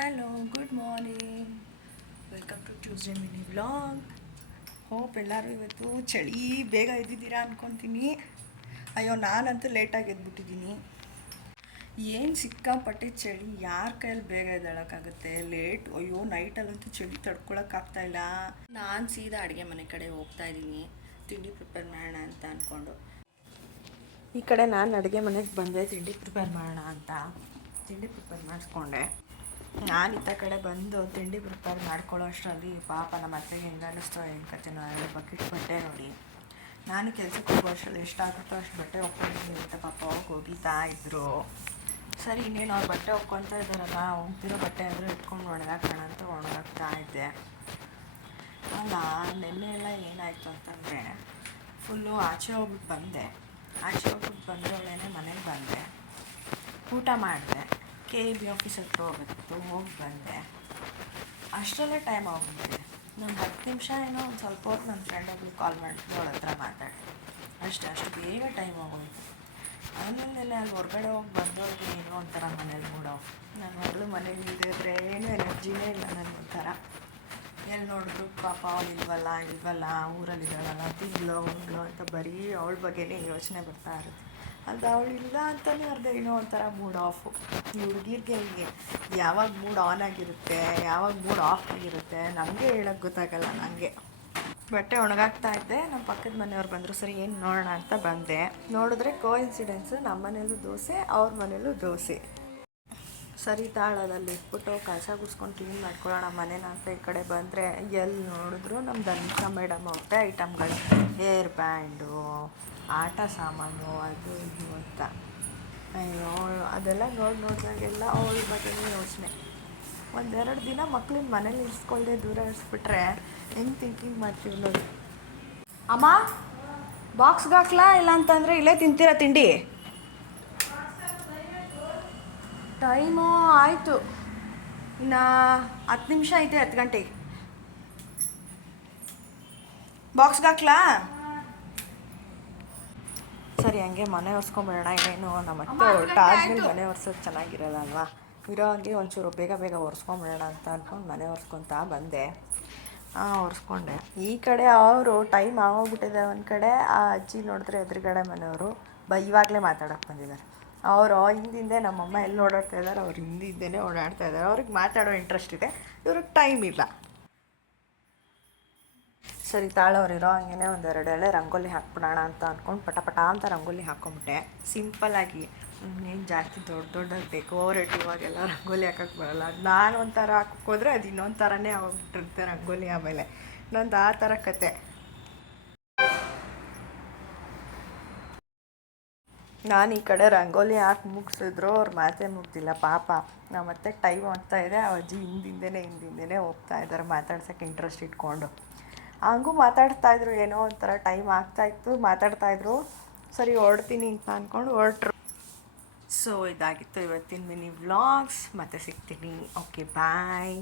Hello, good morning. Welcome to Tuesday mini vlog. Hope ಎಲ್ಲರೂ ಇವತ್ತು ಚಳಿ ಬೇಗ ಎದ್ದಿದ್ದೀರಾ ಅಂದ್ಕೊತೀನಿ. ಅಯ್ಯೋ, ನಾನಂತೂ ಲೇಟಾಗಿ ಎದ್ಬಿಟ್ಟಿದ್ದೀನಿ. ಏನು ಸಿಕ್ಕಾಪಟ್ಟೆ ಚಳಿ, ಯಾರ ಕೈಯಲ್ಲಿ ಬೇಗ ಎದ್ದೇಳೋಕ್ಕಾಗುತ್ತೆ? ಅಯ್ಯೋ ನೈಟಲ್ಲಂತೂ ಚಳಿ ತಡ್ಕೊಳಕ್ಕಾಗ್ತಾಯಿಲ್ಲ. ನಾನು ಸೀದಾ ಅಡುಗೆ ಮನೆ ಕಡೆ ಹೋಗ್ತಾ ಇದ್ದೀನಿ, ತಿಂಡಿ ಪ್ರಿಪೇರ್ ಮಾಡೋಣ ಅಂತ ಅಂದ್ಕೊಂಡು. ಈ ಕಡೆ ನಾನು ಅಡುಗೆ ಮನೆಗೆ ಬಂದೆ ತಿಂಡಿ ಪ್ರಿಪೇರ್ ಮಾಡೋಣ ಅಂತ. ತಿಂಡಿ ಪ್ರಿಪೇರ್ ಮಾಡಿಸ್ಕೊಂಡೆ. ನಾನು ಇತ್ತ ಕಡೆ ಬಂದು ತಿಂಡಿ ಪ್ರಿಪೇರ್ ಮಾಡ್ಕೊಳ್ಳೋ ಅಷ್ಟರಲ್ಲಿ ಪಾಪ ನಮ್ಮ ಅತ್ತೆಗೆ ಹೆಂಗೆ ಅನ್ನಿಸ್ತೋ ಹೆಂಗೆ ಕತೆನೋ, 2 ಬಕೆಟ್ ಬಟ್ಟೆ ನೋಡಿ. ನಾನು ಕೆಲಸಕ್ಕೆ ಹೋಗೋ ಅಷ್ಟರಲ್ಲಿ ಎಷ್ಟಾಗುತ್ತೋ ಅಷ್ಟು ಬಟ್ಟೆ ಒಪ್ಕೊಂಡಿದ್ದೀನಿ ಅಂತ ಪಾಪ ಹೋಗಿತಾ ಇದ್ದರು. ಸರಿ, ಇನ್ನೇನು ಅವ್ರು ಬಟ್ಟೆ ಒಪ್ಕೊತಾ ಇದ್ದಾರಲ್ಲ, ಹೋಗ್ತಿರೋ ಬಟ್ಟೆ ಅಂದರೆ ಇಟ್ಕೊಂಡು ಒಣಗಾಕೋಣ ಅಂತ ಒಣಗಾಕ್ತಾ ಇದ್ದೆ. ಅಲ್ಲ, ನೆನ್ನೆ ಎಲ್ಲ ಏನಾಯಿತು ಅಂತಂದರೆ ಫುಲ್ಲು ಆಚೆ ಹೋಗ್ಬಿಟ್ಟು ಬಂದೆ. ಆಚೆ ಹೋಗ್ಬಿಟ್ಟು ಬಂದವಳೇನೆ ಮನೆಗೆ ಬಂದೆ, ಊಟ ಮಾಡಿದೆ. KEB ಆಫೀಸ್ ಹತ್ರ ಹೋಗಿ ಬಂದೆ. ಅಷ್ಟರಲ್ಲೇ ಟೈಮ್ ಆಗೋಗ್ಬಿಟ್ಟಿದೆ. ನಾನು 10 ನಿಮಿಷ ಏನೋ ಒಂದು ಸ್ವಲ್ಪ ಹೊತ್ತು ನನ್ನ ಫ್ರೆಂಡ್ ಒಬ್ಳು ಕಾಲ್ ಮಾಡಿದ್ರು, ಅವಳ ಹತ್ರ ಮಾತಾಡಿ ಅಷ್ಟು ಬೇಗ ಟೈಮ್ ಆಗೋಯ್ತು. ಆಮೇಲೆ ಅಲ್ಲಿ ಹೊರಗಡೆ ಹೋಗಿ ಬಂದವ್ರಿಗೆ ಏನೋ ಒಂಥರ ಮನೇಲಿ ಮೂಡ್ ಆಫ್. ನನ್ನ ಮಗಳು ಮನೇಲಿ ಇದ್ದರೆ ಏನೂ ಎನರ್ಜಿನೇ ಇಲ್ಲ ನನಗೊಂಥರ. ಎಲ್ಲಿ ನೋಡಿದ್ರು ಪಾಪ ಅವಳು ಇಲ್ವಲ್ಲ ಊರಲ್ಲಿದ್ದಾಳಲ್ಲ, ತಿಂಗಳು ಹೋಗ್ಲು ಅಂತ ಬರೀ ಅವಳ ಬಗ್ಗೆನೇ ಯೋಚನೆ ಬರ್ತಾ ಇರುತ್ತೆ. ಅದು ಅವಳಿಲ್ಲ ಅಂತಲೇ ಏನೋ ಒಂಥರ ಮೂಡ್ ಆಫು. ಈ ಹುಡುಗಿರಿಗೆ ಹೀಗೆ ಯಾವಾಗ ಮೂಡ್ ಆನ್ ಆಗಿರುತ್ತೆ, ಯಾವಾಗ ಮೂಡ್ ಆಫ್ ಆಗಿರುತ್ತೆ ನಮಗೆ ಹೇಳೋಕ್ಕೆ ಗೊತ್ತಾಗಲ್ಲ. ನನಗೆ ಬಟ್ಟೆ ಒಣಗಾಕ್ತಾ ಇದ್ದೆ, ನಮ್ಮ ಪಕ್ಕದ ಮನೆಯವ್ರು ಬಂದರು. ಸರಿ ಏನು ನೋಡೋಣ ಅಂತ ಬಂದೆ. ನೋಡಿದ್ರೆ ಕೋಇನ್ಸಿಡೆನ್ಸು, ನಮ್ಮ ಮನೇಲೂ ದೋಸೆ, ಅವ್ರ ಮನೇಲೂ ದೋಸೆ. ಸರಿ ತಾಳದಲ್ಲಿ ಇಟ್ಬಿಟ್ಟು ಕಸ ಗುಡಿಸ್ಕೊಂಡು ಕ್ಲೀನ್ ಮಾಡ್ಕೊಳ್ಳೋಣ ಮನೇನ ಅಂತ ಈ ಕಡೆ ಬಂದರೆ ಎಲ್ಲಿ ನೋಡಿದ್ರು ನಮ್ಮ ಧನಿಕಾ ಮೇಡಮ್ ಅವ್ರದ್ದೇ ಐಟಮ್ಗಳು, ಹೇರ್ ಬ್ಯಾಂಡು, ಆಟ ಸಾಮಾನು, ಅದು ಇದು ಅಂತ. ಅಯ್ಯೋ, ಅದೆಲ್ಲ ನೋಡಿದಾಗೆಲ್ಲ ಅವಳ ಬಗ್ಗೆನೇ ಯೋಚನೆ. 1-2 ದಿನ ಮಕ್ಳನ್ನ ಮನೇಲಿ ಇರಿಸ್ಕೊಳ್ದೆ ದೂರ ಇರಿಸ್ಬಿಟ್ರೆ ಹೆಂಗೆ ಥಿಂಕಿಂಗ್ ಮಾಡ್ತೀವಿ ನೋಡಿ. ಅಮ್ಮ, ಬಾಕ್ಸ್ಗೆ ಹಾಕ್ಲಾ ಇಲ್ಲ ಅಂತಂದರೆ ಇಲ್ಲೇ ತಿಂತೀರಾ ತಿಂಡಿ? ಟೈಮು ಆಯಿತು, ಇನ್ನು 10 ನಿಮಿಷ ಐತೆ, 10 ಗಂಟೆಗೆ. ಬಾಕ್ಸ್ಗೆ ಹಾಕ್ಲಾ? ಸರಿ, ಹಂಗೆ ಮನೆ ಒರೆಸ್ಕೊಂಬಿಡೋಣ. ಇನ್ನೇನು ನಮ್ಮ ಅತ್ತೆ ಹೊರಟಾದ್ಮೇಲೆ ಮನೆ ಒರೆಸೋದು ಚೆನ್ನಾಗಿರಲ್ಲ ಅಲ್ವಾ. ಇರೋ ಹಂಗೆ ಒಂಚೂರು ಬೇಗ ಒರೆಸ್ಕೊಂಬಿಡೋಣ ಅಂತ ಅಂದ್ಕೊಂಡು ಮನೆ ಒರೆಸ್ಕೊತಾ ಬಂದೆ. ಒರೆಸ್ಕೊಂಡೆ. ಈ ಕಡೆ ಅವರು ಟೈಮ್ ಆಗೋಗ್ಬಿಟ್ಟಿದೆ. ಒಂದು ಕಡೆ ಆ ಅಜ್ಜಿ ನೋಡಿದ್ರೆ ಎದುರುಗಡೆ ಮನೆಯವರು ಇವಾಗಲೇ ಮಾತಾಡೋಕ್ಕೆ ಬಂದಿದ್ದಾರೆ. ಅವರು ಹಿಂದಿಂದೆ ನಮ್ಮಮ್ಮ ಎಲ್ಲಿ ಓಡಾಡ್ತಾ ಇದ್ದಾರೆ, ಅವ್ರು ಹಿಂದಿಂದೇ ಓಡಾಡ್ತಾ ಇದ್ದಾರೆ. ಅವ್ರಿಗೆ ಮಾತಾಡೋ ಇಂಟ್ರೆಸ್ಟ್ ಇದೆ, ಇವ್ರಿಗೆ ಟೈಮ್ ಇಲ್ಲ. ಸರಿ ತಾಳವ್ರು ಇರೋ ಹಂಗೆ 1-2 ಎಳೆ ರಂಗೋಲಿ ಹಾಕ್ಬಿಡೋಣ ಅಂತ ಅಂದ್ಕೊಂಡು ಪಟ ಅಂತ ರಂಗೋಲಿ ಹಾಕ್ಕೊಂಬಿಟ್ಟೆ. ಸಿಂಪಲ್ಲಾಗಿ, ಏನು ಜಾಸ್ತಿ ದೊಡ್ಡದಾಗಿ ಡೆಕೋರೇಟಿವ್ ಆಗೆಲ್ಲ ರಂಗೋಲಿ ಹಾಕೋಕ್ಕೆ ಬರೋಲ್ಲ. ನಾನು ಒಂಥರ ಹಾಕೋಕ್ಕೆ ಹೋದರೆ ಅದು ಇನ್ನೊಂದು ಥರನೇ ಆಗೋಗ್ಬಿಟ್ಟಿರುತ್ತೆ ರಂಗೋಲಿ. ಆಮೇಲೆ ನಂದು ಆ ಥರ ಕತೆ. ನಾನು ಈ ಕಡೆ ರಂಗೋಲಿ ಹಾಕಿ ಮುಗಿಸಿದ್ರು, ಅವ್ರು ಮಾತೇ ಮುಗ್ದಿಲ್ಲ ಪಾಪ. ನಾವು ಮತ್ತೆ ಟೈಮ್ ಆಗ್ತಾ ಇದೆ, ಆ ಅಜ್ಜಿ ಹಿಂದಿಂದೇ ಹೋಗ್ತಾ ಇದ್ದಾರೆ ಮಾತಾಡ್ಸೋಕ್ಕೆ ಇಂಟ್ರೆಸ್ಟ್ ಇಟ್ಕೊಂಡು. ಹಂಗೂ ಮಾತಾಡ್ತಾಯಿದ್ರು, ಏನೋ ಒಂಥರ ಟೈಮ್ ಆಗ್ತಾಯಿತ್ತು, ಮಾತಾಡ್ತಾಯಿದ್ರು. ಸರಿ ಹೊರಡ್ತೀನಿ ಅಂತ ಅಂದ್ಕೊಂಡು ಹೊರಟ್ರು. ಸೊ ಇದಾಗಿತ್ತು ಇವತ್ತಿನ ಮಿನಿ ವ್ಲಾಗ್ಸ್. ಮತ್ತೆ ಸಿಗ್ತೀನಿ. ಓಕೆ, ಬಾಯ್.